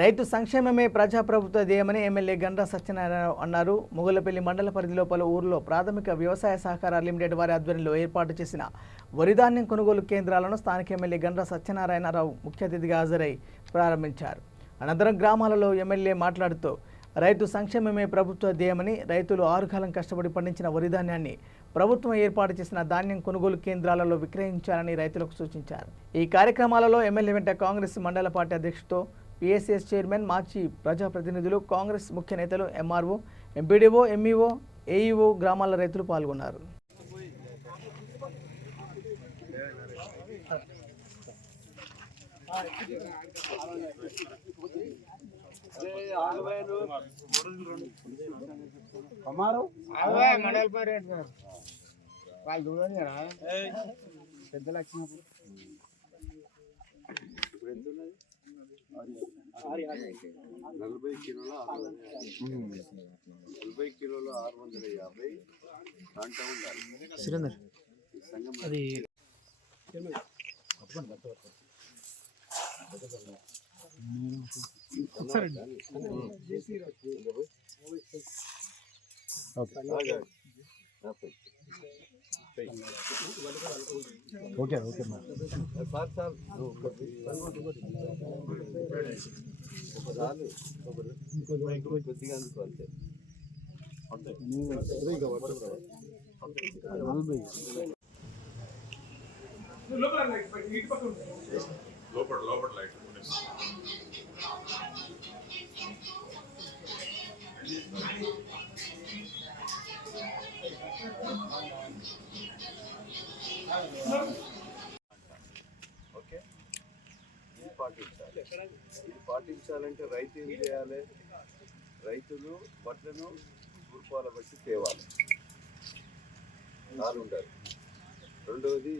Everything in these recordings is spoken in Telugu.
రైతు సంక్షేమమే ప్రజాప్రభుత్వ ధ్యేయమని ఎమ్మెల్యే గండ్ర సత్యనారాయణ అన్నారు. ముగులపల్లి మండల పరిధిలో పలు ఊర్లో ప్రాథమిక వ్యవసాయ సహకార లిమిటెడ్ వారి ఆధ్వర్యంలో ఏర్పాటు చేసిన వరిధాన్యం కొనుగోలు కేంద్రాలను స్థానిక ఎమ్మెల్యే గండ్ర సత్యనారాయణరావు ముఖ్య అతిథిగా హాజరై ప్రారంభించారు. అనంతరం గ్రామాలలో ఎమ్మెల్యే మాట్లాడుతూ రైతు సంక్షేమమే ప్రభుత్వ ధ్యేయమని, రైతులు ఆరుకాలం కష్టపడి పండించిన వరిధాన్యాన్ని ప్రభుత్వం ఏర్పాటు చేసిన ధాన్యం కొనుగోలు కేంద్రాలలో విక్రయించాలని రైతులకు సూచించారు. ఈ కార్యక్రమాలలో ఎమ్మెల్యే వెంట కాంగ్రెస్ మండల పార్టీ అధ్యక్షుడు, పిఎస్ఎస్ చైర్మన్, మాజీ ప్రజాప్రతినిధులు, కాంగ్రెస్ ముఖ్య నేతలు, ఎంఆర్ఓ, ఎంపీడీఓ, ఎంఈఓ, ఏఈఓ, గ్రామాల రైతులు పాల్గొన్నారు. పెద్ద లక్షణం 40 కిలోల 40 కిలోల 650 దాంట్లో ఉండాలి. అది ఓకే ఓకే కొద్దిగా లోపల లైట్ ఓకే. ఇది పాటించాలంటే రైతు ఏం చేయాలి? రైతులు వడ్లను తూర్పాల బట్టి తేవాలి, నాలుగు ఉండాలి. రెండవది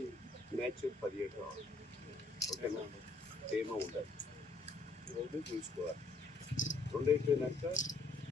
న్యాచురల్ పర్యటన కావాలి, ఓకేనా? తేమ ఉండాలి, ఇవన్నీ చూసుకోవాలి. రెండు అయిపోయినాక